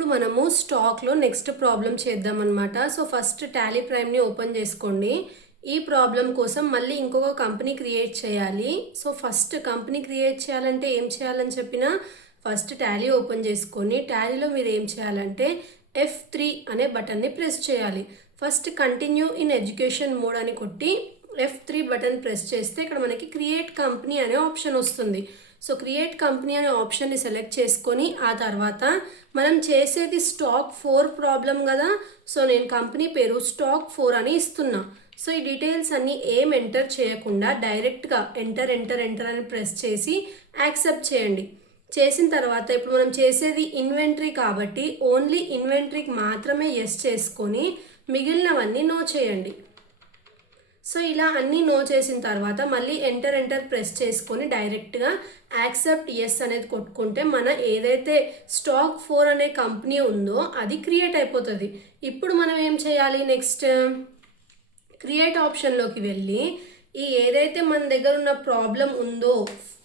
ఇప్పుడు మనము స్టాక్లో నెక్స్ట్ ప్రాబ్లం చేద్దామన్నమాట. సో ఫస్ట్ టాలీ ప్రైమ్ని ఓపెన్ చేసుకోండి. ఈ ప్రాబ్లం కోసం మళ్ళీ ఇంకొక కంపెనీ క్రియేట్ చేయాలి. సో ఫస్ట్ కంపెనీ క్రియేట్ చేయాలంటే ఏం చేయాలని చెప్పినా ఫస్ట్ టాలీ ఓపెన్ చేసుకొని టాలీలో మీరు ఏం చేయాలంటే F3 అనే బటన్ని ప్రెస్ చేయాలి. First continue in education mode అని కొట్టి F3 బటన్ ప్రెస్ చేస్తే ఇక్కడ మనకి క్రియేట్ కంపెనీ అనే ఆప్షన్ వస్తుంది. సో క్రియేట్ కంపెనీ అనే ఆప్షన్ని సెలెక్ట్ చేసుకొని ఆ తర్వాత మనం చేసేది స్టాక్ 4 ప్రాబ్లం కదా. సో నేను కంపెనీ పేరు స్టాక్ 4 అని ఇస్తున్నా. సో ఈ డీటెయిల్స్ అన్నీ ఏం ఎంటర్ చేయకుండా డైరెక్ట్గా ఎంటర్ ఎంటర్ ఎంటర్ అని ప్రెస్ చేసి యాక్సెప్ట్ చేయండి. చేసిన తర్వాత ఇప్పుడు మనం చేసేది ఇన్వెంటరీ కాబట్టి ఓన్లీ ఇన్వెంటరీకి మాత్రమే ఎస్ చేసుకొని మిగిలినవన్నీ నో చేయండి. సో ఇలా అన్నీ నో చేసిన తర్వాత మళ్ళీ ఎంటర్ ఎంటర్ ప్రెస్ చేసుకొని డైరెక్ట్గా యాక్సెప్ట్ ఎస్ అనేది కొట్టుకుంటే మన ఏదైతే స్టాక్ 4 అనే కంపెనీ ఉందో అది క్రియేట్ అయిపోతుంది. ఇప్పుడు మనం ఏం చేయాలి, నెక్స్ట్ క్రియేట్ ఆప్షన్లోకి వెళ్ళి ఈ ఏదైతే మన దగ్గర ఉన్న ప్రాబ్లం ఉందో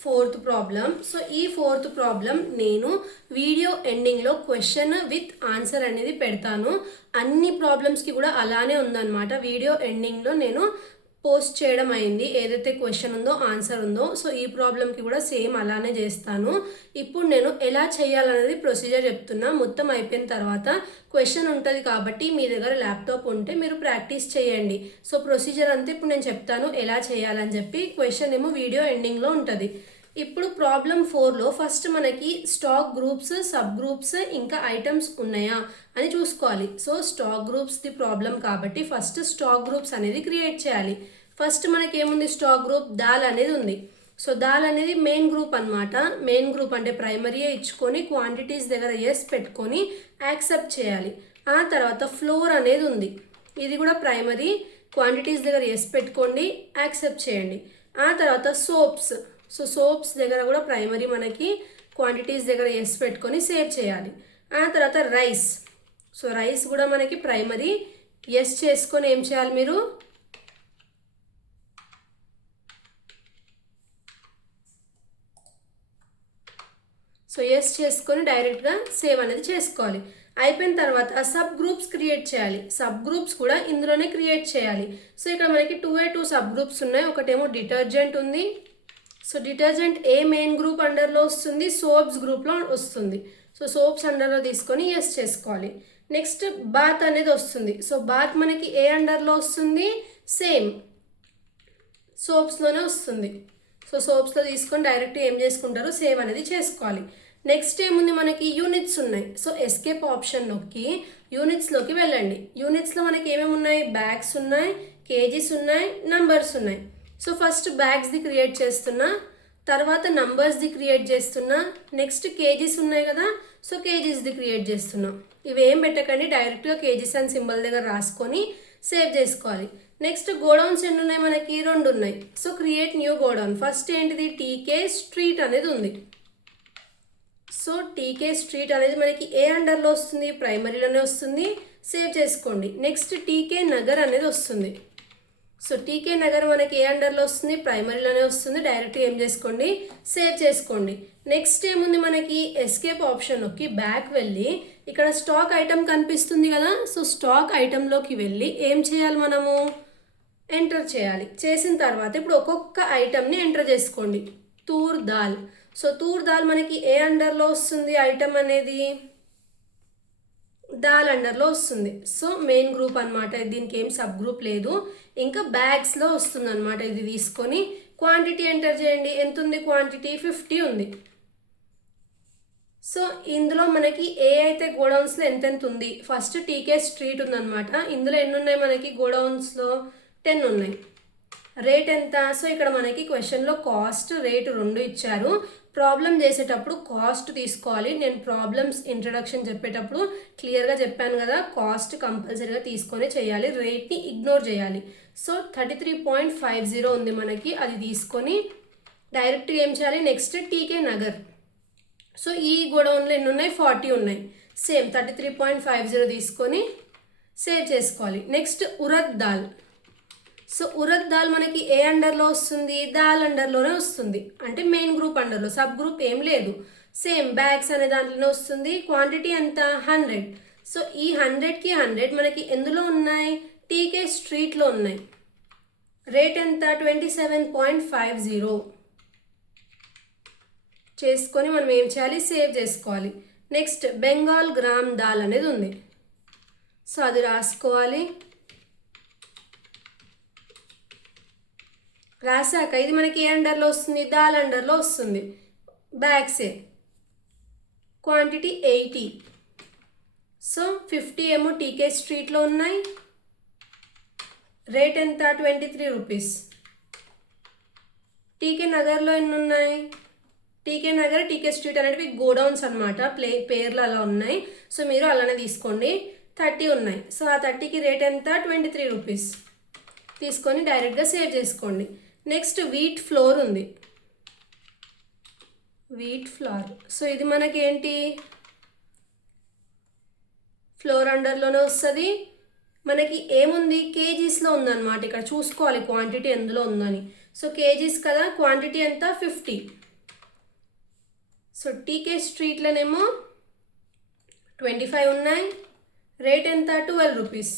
4th ప్రాబ్లం, సో ఈ 4th ప్రాబ్లం నేను వీడియో ఎండింగ్లో క్వశ్చన్ విత్ ఆన్సర్ అనేది పెడతాను. అన్ని ప్రాబ్లమ్స్కి కూడా అలానే ఉందన్నమాట. వీడియో ఎండింగ్లో నేను పోస్ట్ చేయడం అయింది, ఏదైతే క్వశ్చన్ ఉందో ఆన్సర్ ఉందో. సో ఈ ప్రాబ్లంకి కూడా సేమ్ అలానే చేస్తాను. ఇప్పుడు నేను ఎలా చేయాలనేది ప్రొసీజర్ చెప్తున్నా. మొత్తం అయిపోయిన తర్వాత క్వశ్చన్ ఉంటుంది కాబట్టి మీ దగ్గర ల్యాప్టాప్ ఉంటే మీరు ప్రాక్టీస్ చేయండి. సో ప్రొసీజర్ అంతా ఇప్పుడు నేను చెప్తాను ఎలా చేయాలని చెప్పి. క్వశ్చన్ ఏమో వీడియో ఎండింగ్లో ఉంటుంది. ఇప్పుడు ప్రాబ్లం 4లో ఫస్ట్ మనకి స్టాక్ గ్రూప్స్, సబ్ గ్రూప్స్ ఇంకా ఐటమ్స్ ఉన్నాయా అని చూసుకోవాలి. సో స్టాక్ గ్రూప్స్ది ప్రాబ్లం కాబట్టి ఫస్ట్ స్టాక్ గ్రూప్స్ అనేది క్రియేట్ చేయాలి. ఫస్ట్ మనకి ఏముంది, స్టాక్ గ్రూప్ దాల్ అనేది ఉంది. సో దాల్ అనేది మెయిన్ గ్రూప్ అనమాట. మెయిన్ గ్రూప్ అంటే ప్రైమరీయే ఇచ్చుకొని క్వాంటిటీస్ దగ్గర ఎస్ పెట్టుకొని యాక్సెప్ట్ చేయాలి. ఆ తర్వాత ఫ్లోర్ అనేది ఉంది, ఇది కూడా ప్రైమరీ, క్వాంటిటీస్ దగ్గర ఎస్ పెట్టుకోండి, యాక్సెప్ట్ చేయండి. ఆ తర్వాత సోప్స్, సో సోప్స్ దగ్గర కూడా ప్రైమరీ మనకి క్వాంటిటీస్ దగ్గర ఎస్ పెట్టుకొని సేవ్ చేయాలి. ఆ తర్వాత రైస్, సో రైస్ కూడా మనకి ప్రైమరీ, ఎస్ చేసుకొని ఏం చేయాలి మీరు సో ఎస్ చేసుకొని డైరెక్ట్గా సేవ్ అనేది చేసుకోవాలి. అయిపోయిన తర్వాత సబ్ గ్రూప్స్ క్రియేట్ చేయాలి. సబ్ గ్రూప్స్ కూడా ఇందులోనే క్రియేట్ చేయాలి. సో ఇక్కడ మనకి 2 సబ్ గ్రూప్స్ ఉన్నాయి. ఒకటేమో డిటర్జెంట్ ఉంది. సో డిటర్జెంట్ ఏ మెయిన్ గ్రూప్ అండర్లో వస్తుంది, సోప్స్ గ్రూప్లో వస్తుంది. సో సోప్స్ అండర్లో తీసుకొని ఎస్ చేసుకోవాలి. నెక్స్ట్ బాత్ అనేది వస్తుంది. సో బాత్ మనకి ఏ అండర్లో వస్తుంది, సేమ్ సోప్స్లోనే వస్తుంది. సో సోప్స్లో తీసుకొని డైరెక్ట్ ఏం చేసుకుంటారో సేవ్ అనేది చేసుకోవాలి. నెక్స్ట్ ఏముంది, మనకి యూనిట్స్ ఉన్నాయి. సో ఎస్కేప్ ఆప్షన్ నొక్కి యూనిట్స్లోకి వెళ్ళండి. యూనిట్స్లో మనకి ఏమేమి ఉన్నాయి, బ్యాగ్స్ ఉన్నాయి, కేజీస్ ఉన్నాయి, నంబర్స్ ఉన్నాయి. సో ఫస్ట్ బ్యాగ్స్ది క్రియేట్ చేస్తున్నా, తర్వాత నంబర్స్ది క్రియేట్ చేస్తున్నా, నెక్స్ట్ కేజీస్ ఉన్నాయి కదా, సో కేజీస్ది క్రియేట్ చేస్తున్నా. ఇవి ఏం పెట్టకండి, డైరెక్ట్గా కేజీస్ అని సింబల్ దగ్గర రాసుకొని సేవ్ చేసుకోవాలి. నెక్స్ట్ గోడౌన్స్ ఎన్ని ఉన్నాయి, మనకి 2 ఉన్నాయి. So create new godown. First ఏంటిది, టీకే స్ట్రీట్ అనేది ఉంది. సో టీకే స్ట్రీట్ అనేది మనకి ఏ అండర్లో వస్తుంది, ప్రైమరీలోనే వస్తుంది, సేవ్ చేసుకోండి. నెక్స్ట్ టీకే నగర్ అనేది వస్తుంది. సో టీకే నగర్ మనకి ఏ అండర్లో వస్తుంది, ప్రైమరీలోనే వస్తుంది, డైరెక్ట్గా ఏం చేసుకోండి, సేవ్ చేసుకోండి. నెక్స్ట్ ఏముంది, మనకి ఎస్కేప్ ఆప్షన్ నొక్కి బ్యాక్ వెళ్ళి ఇక్కడ స్టాక్ ఐటమ్ కనిపిస్తుంది కదా. సో స్టాక్ ఐటంలోకి వెళ్ళి ఏం చేయాలి, మనము ఎంటర్ చేయాలి. చేసిన తర్వాత ఇప్పుడు ఒక్కొక్క ఐటమ్ని ఎంటర్ చేసుకోండి. తూర్ దాల్, సో తూర్ దాల్ మనకి ఏ అండర్లో వస్తుంది, ఐటమ్ అనేది దాల్ అండర్లో వస్తుంది. సో మెయిన్ గ్రూప్ అనమాట, దీనికి ఏం సబ్ గ్రూప్ లేదు. ఇంకా బ్యాగ్స్లో వస్తుంది అనమాట. ఇది తీసుకొని క్వాంటిటీ ఎంటర్ చేయండి. ఎంత ఉంది క్వాంటిటీ, 50 ఉంది. సో ఇందులో మనకి ఏ అయితే గోడౌన్స్లో ఎంతెంత ఉంది, ఫస్ట్ టీకే స్ట్రీట్ ఉందన్నమాట. ఇందులో ఎన్ని ఉన్నాయి, మనకి గోడౌన్స్లో 10 ఉన్నాయి. రేట్ ఎంత, సో ఇక్కడ మనకి క్వశ్చన్లో కాస్ట్, రేట్ 2 ఇచ్చారు. ప్రాబ్లం చేసేటప్పుడు కాస్ట్ తీసుకోవాలి. నేను ప్రాబ్లమ్స్ ఇంట్రడక్షన్ చెప్పేటప్పుడు క్లియర్గా చెప్పాను కదా, కాస్ట్ కంపల్సరీగా తీసుకొని చేయాలి, రేట్ని ఇగ్నోర్ చేయాలి. సో 33.50 ఉంది మనకి, అది తీసుకొని డైరెక్ట్గా ఏం చేయాలి, నెక్స్ట్ టీకే నగర్. సో ఈ గోడౌన్లో ఎన్ని ఉన్నాయి, 40 ఉన్నాయి. సేమ్ 33.50 తీసుకొని సేవ్ చేసుకోవాలి. నెక్స్ట్ ఉరద్ దాల్, సో ఉరద్ దాల్ మనకి ఏ అండర్లో వస్తుంది, దాల్ అండర్లోనే వస్తుంది, అంటే మెయిన్ గ్రూప్ అండర్లో, సబ్ గ్రూప్ ఏం లేదు. సేమ్ బ్యాగ్స్ అనే దాంట్లోనే వస్తుంది. క్వాంటిటీ ఎంత 100. సో ఈ 100కి 100 మనకి ఎందులో ఉన్నాయి, టీకే స్ట్రీట్లో ఉన్నాయి. రేట్ ఎంత 27.50 చేసుకొని మనం ఏం చేయాలి, సేవ్ చేసుకోవాలి. నెక్స్ట్ బెంగాల్ గ్రామ్ దాల్ అనేది ఉంది. సో అది రాసుకోవాలి. రాసాక ఇది మనకి ఏ అండర్లో వస్తుంది, దాల్ అండర్లో వస్తుంది. బ్యాగ్సే క్వాంటిటీ 80. సో 50 ఏమో టీకే స్ట్రీట్లో ఉన్నాయి. రేట్ ఎంత 23 రూపీస్. టీకే నగర్లో ఎన్ని ఉన్నాయి, టీకే నగర్ టీకే స్ట్రీట్ అనేవి గోడౌన్స్ అనమాట, పేర్లు అలా ఉన్నాయి. సో మీరు అలానే తీసుకోండి. 30 ఉన్నాయి. సో ఆ 30కి రేట్ ఎంత 23 రూపీస్ తీసుకొని డైరెక్ట్గా సేవ్ చేసుకోండి. నెక్స్ట్ వీట్ ఫ్లోర్ ఉంది. వీట్ ఫ్లోర్, సో ఇది మనకి ఏంటి, ఫ్లోర్ అండర్లోనే వస్తుంది. మనకి ఏముంది, కేజీస్లో ఉందన్నమాట. ఇక్కడ చూసుకోవాలి క్వాంటిటీ ఎందులో ఉందని. సో కేజీస్ కదా, క్వాంటిటీ ఎంత 50. సో టీకే స్ట్రీట్లోనేమో 25 ఉన్నాయి. రేట్ ఎంత 12 రూపీస్.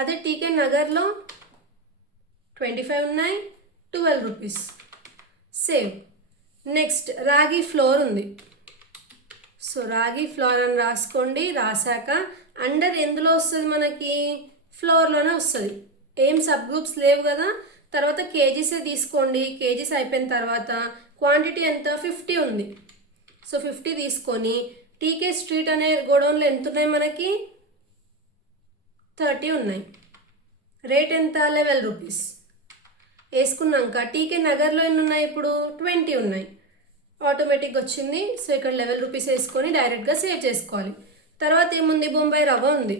అదే టీకే నగర్లో 25 ఉన్నాయి, 12 రూపీస్. సేవ్. నెక్స్ట్ రాగి ఫ్లోర్ ఉంది. సో రాగి ఫ్లోర్ అని రాసుకోండి. రాసాక అండర్ ఎందులో వస్తుంది మనకి, ఫ్లోర్లోనే వస్తుంది. ఏం సబ్ గ్రూప్స్ లేవు కదా. తర్వాత కేజీసే తీసుకోండి. కేజీస్ అయిపోయిన తర్వాత క్వాంటిటీ ఎంత 50 ఉంది. సో 50 తీసుకొని టీకే స్ట్రీట్ అనే గోడౌన్లో ఎంత ఉన్నాయి మనకి, 30 ఉన్నాయి. రేట్ ఎంత 11 రూపీస్ వేసుకున్నాక టీకే నగర్లో ఎన్ని ఉన్నాయి, ఇప్పుడు 20 ఉన్నాయి. ఆటోమేటిక్గా వచ్చింది. సో ఇక్కడ 11 రూపీస్ వేసుకొని డైరెక్ట్గా సేవ్ చేసుకోవాలి. తర్వాత ఏముంది, బొంబాయి రవ్వ ఉంది.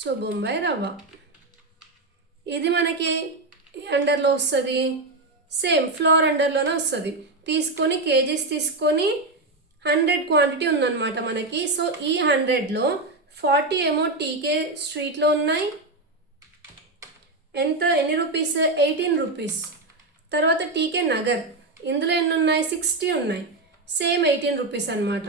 సో బొంబాయి రవ్వ ఇది మనకి అండర్లో వస్తుంది, సేమ్ ఫ్లోర్ అండర్లోనే వస్తుంది. తీసుకొని కేజీస్ తీసుకొని 100 క్వాంటిటీ ఉందన్నమాట మనకి. సో ఈ 100లో 40 ఏమో టీకే స్ట్రీట్లో ఉన్నాయి. ఎంత, ఎన్ని రూపీస్, 18 రూపీస్. తర్వాత టీకే నగర్ ఇందులో ఎన్ని ఉన్నాయి, 60 ఉన్నాయి. సేమ్ 18 రూపీస్ అనమాట.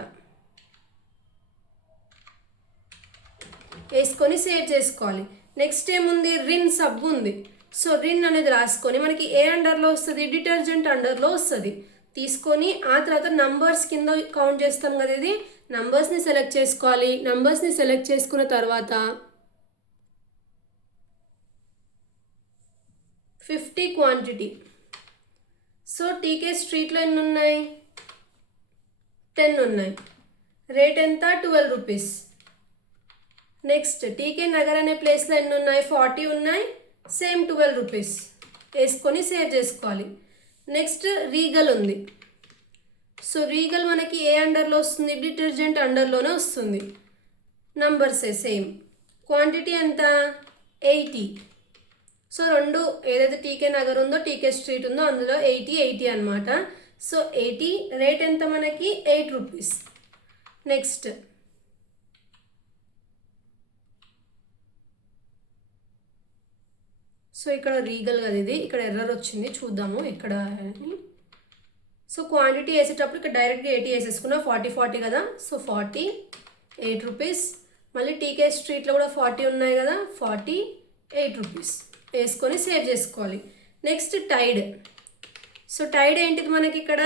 వేసుకొని సేవ్ చేసుకోవాలి. నెక్స్ట్ ఏముంది, రిన్ సబ్బు ఉంది. సో రిన్ అనేది రాసుకొని మనకి ఏ అండర్లో వస్తుంది, డిటర్జెంట్ అండర్లో వస్తుంది. తీసుకొని ఆ తర్వాత నంబర్స్ కింద కౌంట్ చేస్తాం కదా, ఇది నంబర్స్ని సెలెక్ట్ చేసుకోవాలి. నంబర్స్ని సెలెక్ట్ చేసుకున్న తర్వాత 50 క్వాంటిటీ. సో టీకే స్ట్రీట్లో ఎన్ని ఉన్నాయి, 10 ఉన్నాయి. రేట్ ఎంత 12 రూపీస్. నెక్స్ట్ టీకే నగర్ అనే ప్లేస్లో ఎన్ని ఉన్నాయి, 40 ఉన్నాయి. సేమ్ 12 రూపీస్ వేసుకొని సేవ్ చేసుకోవాలి. నెక్స్ట్ రీగల్ ఉంది. సో రీగల్ మనకి ఏ అండర్లో వస్తుంది, డిటర్జెంట్ అండర్లోనే వస్తుంది. నంబర్సే సేమ్. క్వాంటిటీ ఎంత 80. సో రెండు ఏదైతే టీకే నగర్ ఉందో టీకే స్ట్రీట్ ఉందో అందులో 80 అనమాట. సో 80. రేట్ ఎంత మనకి 8 రూపీస్. నెక్స్ట్ సో ఇక్కడ రీగల్ కదా, ఇది ఇక్కడ ఎర్రర్ వచ్చింది, చూద్దాము ఇక్కడ. సో క్వాంటిటీ వేసేటప్పుడు ఇక్కడ డైరెక్ట్గా 80 వేసేసుకున్నా, 40 కదా. So 40, 8 rupees. మళ్ళీ టీకే స్ట్రీట్లో కూడా 40 ఉన్నాయి కదా, 40, 8 రూపీస్ వేసుకొని సేవ్ చేసుకోవాలి. Next Tide. సో టైడ్ ఏంటిది మనకి ఇక్కడ,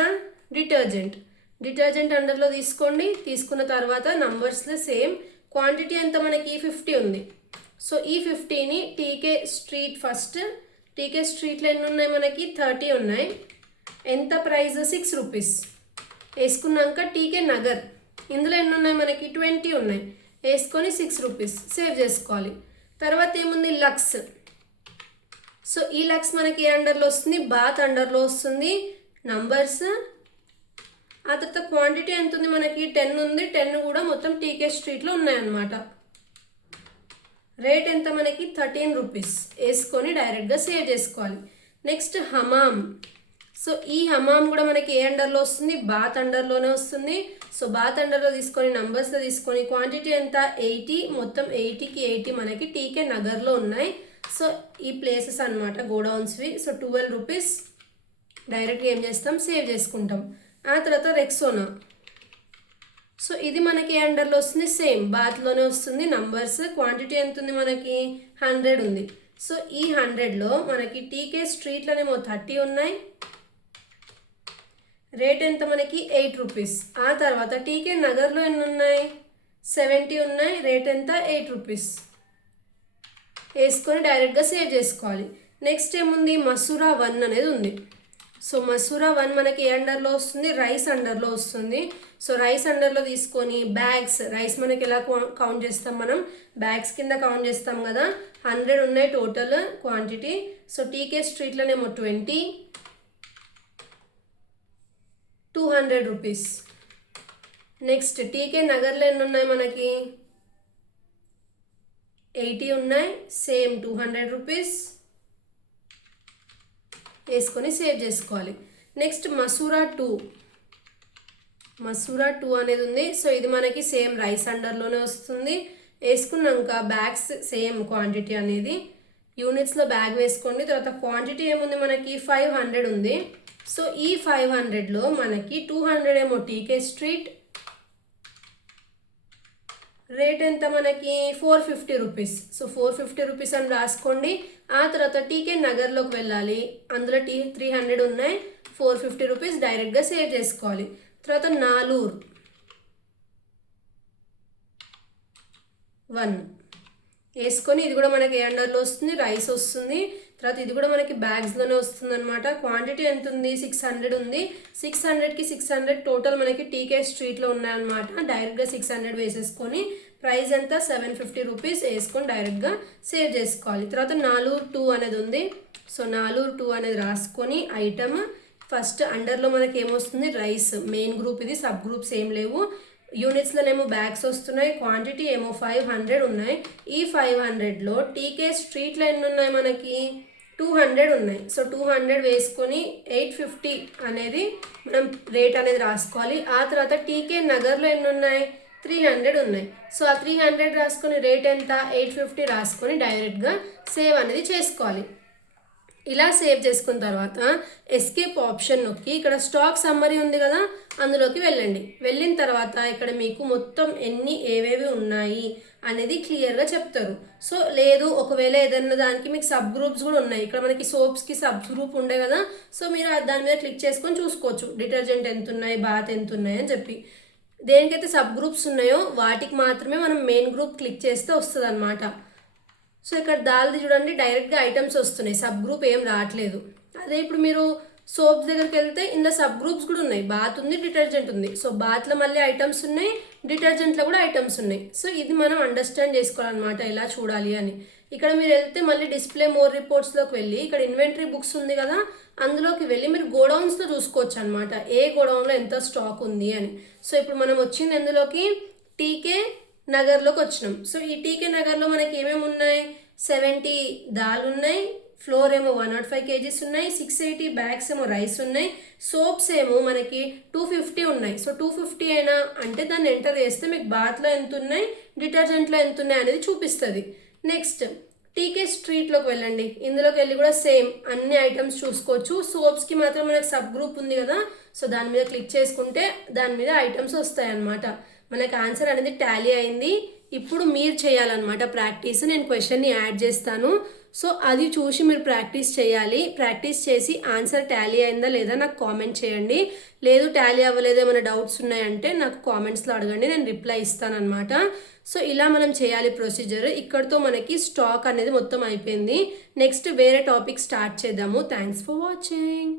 డిటర్జెంట్ అండర్లో తీసుకోండి. తీసుకున్న తర్వాత నంబర్స్లో సేమ్. క్వాంటిటీ ఎంత మనకి 50 ఉంది. సో ఈ 50ని టీకే స్ట్రీట్, ఫస్ట్ టీకే స్ట్రీట్లో ఎన్ని ఉన్నాయి మనకి, 30 ఉన్నాయి. ఎంత ప్రైస్, 6 రూపీస్ వేసుకున్నాక టీకే నగర్ ఇందులో ఎన్ని ఉన్నాయి మనకి, 20 ఉన్నాయి. వేసుకొని 6 రూపీస్ సేవ్ చేసుకోవాలి. తర్వాత ఏముంది, లక్స్. సో ఈ లక్స్ మనకి ఏ అండర్లో వస్తుంది, బాత్ అండర్లో వస్తుంది. నంబర్స్ ఆ తర్వాత క్వాంటిటీ ఎంత ఉంది మనకి, 10 ఉంది. 10 కూడా మొత్తం టీకే స్ట్రీట్లో ఉన్నాయన్నమాట. రేట్ ఎంత మనకి 13 రూపీస్ వేసుకొని డైరెక్ట్గా సేవ్ చేసుకోవాలి. నెక్స్ట్ హమామ్. సో ఈ హమామ్ కూడా మనకి ఏ అండర్లో వస్తుంది, బాత్ అండర్లోనే వస్తుంది. సో బాత్ అండర్లో తీసుకొని నంబర్స్లో తీసుకొని క్వాంటిటీ ఎంత 80, మొత్తం 80కి 80 మనకి టీకే నగర్లో ఉన్నాయి. సో ఈ ప్లేసెస్ అనమాట గోడౌన్స్వి. సో 12 రూపీస్ డైరెక్ట్గా ఏం చేస్తాం, సేవ్ చేసుకుంటాం. ఆ తర్వాత రెక్సోనా. సో ఇది మనకి ఏ అండర్లో వస్తుంది, సేమ్ బాత్లోనే వస్తుంది. నంబర్స్ క్వాంటిటీ ఎంత ఉంది మనకి 100 ఉంది. సో ఈ 100లో మనకి టీకే స్ట్రీట్లోనేమో 30 ఉన్నాయి, రేట్ ఎంత మనకి 8 రూపీస్. ఆ తర్వాత టీకే నగర్లో ఎన్ని ఉన్నాయి, 70 ఉన్నాయి, రేట్ ఎంత 8 రూపీస్. వేసుకొని డైరెక్ట్గా సేవ్ చేసుకోవాలి. నెక్స్ట్ ఏముంది, మసూరా 1 అనేది ఉంది. సో మసూరా 1 మనకి ఏ అండర్లో వస్తుంది, రైస్ అండర్లో వస్తుంది. సో రైస్ అండర్లో తీసుకొని బ్యాగ్స్, రైస్ మనకి ఎలా కౌంట్ చేస్తాం, మనం బ్యాగ్స్ కింద కౌంట్ చేస్తాం కదా. 100 ఉన్నాయి టోటల్ క్వాంటిటీ. సో టీకే స్ట్రీట్లోనేమో 20, 200 రూపీస్. నెక్స్ట్ టీకే నగర్లో ఎన్ని ఉన్నాయి మనకి 80 ఉన్నాయి, సేమ్ 200 రూపీస్. వేసుకొని సేవ్ చేసుకోవాలి. నెక్స్ట్ మసూరా 2, మసూరా 2 అనేది ఉంది. సో ఇది మనకి సేమ్ రైస్ అండర్లోనే వస్తుంది. వేసుకున్నాక బ్యాగ్స్ సేమ్ క్వాంటిటీ అనేది యూనిట్స్లో బ్యాగ్ వేసుకోండి. తర్వాత క్వాంటిటీ ఏముంది మనకి 500 ఉంది. సో ఈ 500లో మనకి 200 ఏమో టీకే స్ట్రీట్, రేట్ ఎంత మనకి 450 రూపీస్. సో 450 రూపీస్ అని రాసుకోండి. ఆ తర్వాత టీకే నగర్లోకి వెళ్ళాలి, అందులో 300 ఉన్నాయి, 450 రూపీస్ డైరెక్ట్గా సేవ్ చేసుకోవాలి. తర్వాత నాలూర్ 1 వేసుకొని ఇది కూడా మనకి ఏ అండర్లో వస్తుంది, రైస్ వస్తుంది. తర్వాత ఇది కూడా మనకి బ్యాగ్స్లోనే వస్తుంది అనమాట. క్వాంటిటీ ఎంత ఉంది, 600 ఉంది. 600కి 600 టోటల్ మనకి టీకే స్ట్రీట్లో ఉన్నాయన్నమాట. డైరెక్ట్గా 600 వేసేసుకొని ప్రైస్ ఎంత 750 రూపీస్ వేసుకొని డైరెక్ట్గా సేవ్ చేసుకోవాలి. తర్వాత నాలూర్ 2 అనేది ఉంది. సో నాలూర్ 2 అనేది రాసుకొని ఐటమ్ ఫస్ట్ అండర్లో మనకి ఏమొస్తుంది, రైస్ మెయిన్ గ్రూప్, ఇది సబ్ గ్రూప్స్ ఏం లేవు. యూనిట్స్లోనేమో బ్యాగ్స్ వస్తున్నాయి, క్వాంటిటీ ఏమో 500 ఉన్నాయి. ఈ 500లో టీకే స్ట్రీట్లో ఎన్ని ఉన్నాయి మనకి 200 ఉన్నాయి. సో 200 వేసుకొని 850 అనేది మనం రేట్ అనేది రాసుకోవాలి. ఆ తర్వాత టీకే నగర్లో ఎన్ని ఉన్నాయి 300 ఉన్నాయి. సో ఆ 300 రాసుకొని రేట్ ఎంత 850 రాసుకొని డైరెక్ట్గా సేవ్ అనేది చేసుకోవాలి. ఇలా సేవ్ చేసుకున్న తర్వాత ఎస్కేప్ ఆప్షన్ నొక్కి ఇక్కడ స్టాక్ సమ్మరీ ఉంది కదా, అందులోకి వెళ్ళండి. వెళ్ళిన తర్వాత ఇక్కడ మీకు మొత్తం ఏవేవి ఉన్నాయి అనేది క్లియర్గా చెప్తారు. సో లేదు ఒకవేళ ఏదైనా దానికి మీకు సబ్ గ్రూప్స్ కూడా ఉన్నాయి. ఇక్కడ మనకి సోప్స్కి సబ్ గ్రూప్ ఉండే కదా, సో మీరు దాని మీద క్లిక్ చేసుకొని చూసుకోవచ్చు డిటర్జెంట్ ఎంత ఉన్నాయి, బాత్ ఎంత ఉన్నాయి అని చెప్పి. దేనికైతే సబ్ గ్రూప్స్ ఉన్నాయో వాటికి మాత్రమే మనం మెయిన్ గ్రూప్ క్లిక్ చేస్తే వస్తుంది అనమాట. సో ఇక్కడ దాల్ది చూడండి డైరెక్ట్గా ఐటమ్స్ వస్తున్నాయి, సబ్ గ్రూప్ ఏం రావట్లేదు. అదే ఇప్పుడు మీరు సోప్స్ దగ్గరికి వెళ్తే ఇందులో సబ్ గ్రూప్స్ కూడా ఉన్నాయి, బాత్ ఉంది, డిటర్జెంట్ ఉంది. సో బాత్లో మళ్ళీ ఐటమ్స్ ఉన్నాయి, డిటర్జెంట్లో కూడా ఐటమ్స్ ఉన్నాయి. సో ఇది మనం అండర్స్టాండ్ చేసుకోవాలన్నమాట ఎలా చూడాలి అని. ఇక్కడ మీరు వెళ్తే మళ్ళీ డిస్ప్లే మోర్ రిపోర్ట్స్లోకి వెళ్ళి ఇక్కడ ఇన్వెంటరీ బుక్స్ ఉంది కదా, అందులోకి వెళ్ళి మీరు గోడౌన్స్లో చూసుకోవచ్చు అనమాట, ఏ గోడౌన్లో ఎంత స్టాక్ ఉంది అని. సో ఇప్పుడు మనం వచ్చింది ఎందులోకి, టీకే నగర్లోకి వచ్చినాం. సో ఈ టీకే నగర్లో మనకి ఏమేమి ఉన్నాయి, 70 దాల్ ఉన్నాయి, ఫ్లోర్ ఏమో 105 kgs ఉన్నాయి, 680 బ్యాగ్స్ ఏమో రైస్ ఉన్నాయి, సోప్స్ ఏమో మనకి 250 ఉన్నాయి. సో 250 అయినా అంటే దాన్ని ఎంటర్ చేస్తే మీకు బాత్లో ఎంత ఉన్నాయి, డిటర్జెంట్లో ఎంత ఉన్నాయి అనేది చూపిస్తుంది. నెక్స్ట్ టీకే స్ట్రీట్లోకి వెళ్ళండి, ఇందులోకి వెళ్ళి కూడా సేమ్ అన్ని ఐటమ్స్ చూసుకోవచ్చు. సోప్స్కి మాత్రం మనకు సబ్ గ్రూప్ ఉంది కదా, సో దాని మీద క్లిక్ చేసుకుంటే దాని మీద ఐటమ్స్ వస్తాయి అన్నమాట. మనకు ఆన్సర్ అనేది టాలీ అయింది. ఇప్పుడు మీరు చేయాలన్నమాట ప్రాక్టీస్. నేను క్వశ్చన్ని యాడ్ చేస్తాను, సో అది చూసి మీరు ప్రాక్టీస్ చేయాలి. ప్రాక్టీస్ చేసి ఆన్సర్ టాలీ అయిందా లేదా నాకు కామెంట్ చేయండి. లేదు టాలీ అవ్వలేదు ఏమైనా డౌట్స్ ఉన్నాయంటే నాకు కామెంట్స్లో అడగండి, నేను రిప్లై ఇస్తాను అనమాట. సో ఇలా మనం చేయాలి ప్రొసీజర్. ఇక్కడితో మనకి స్టాక్ అనేది మొత్తం అయిపోయింది. నెక్స్ట్ వేరే టాపిక్ స్టార్ట్ చేద్దాము. Thanks for watching.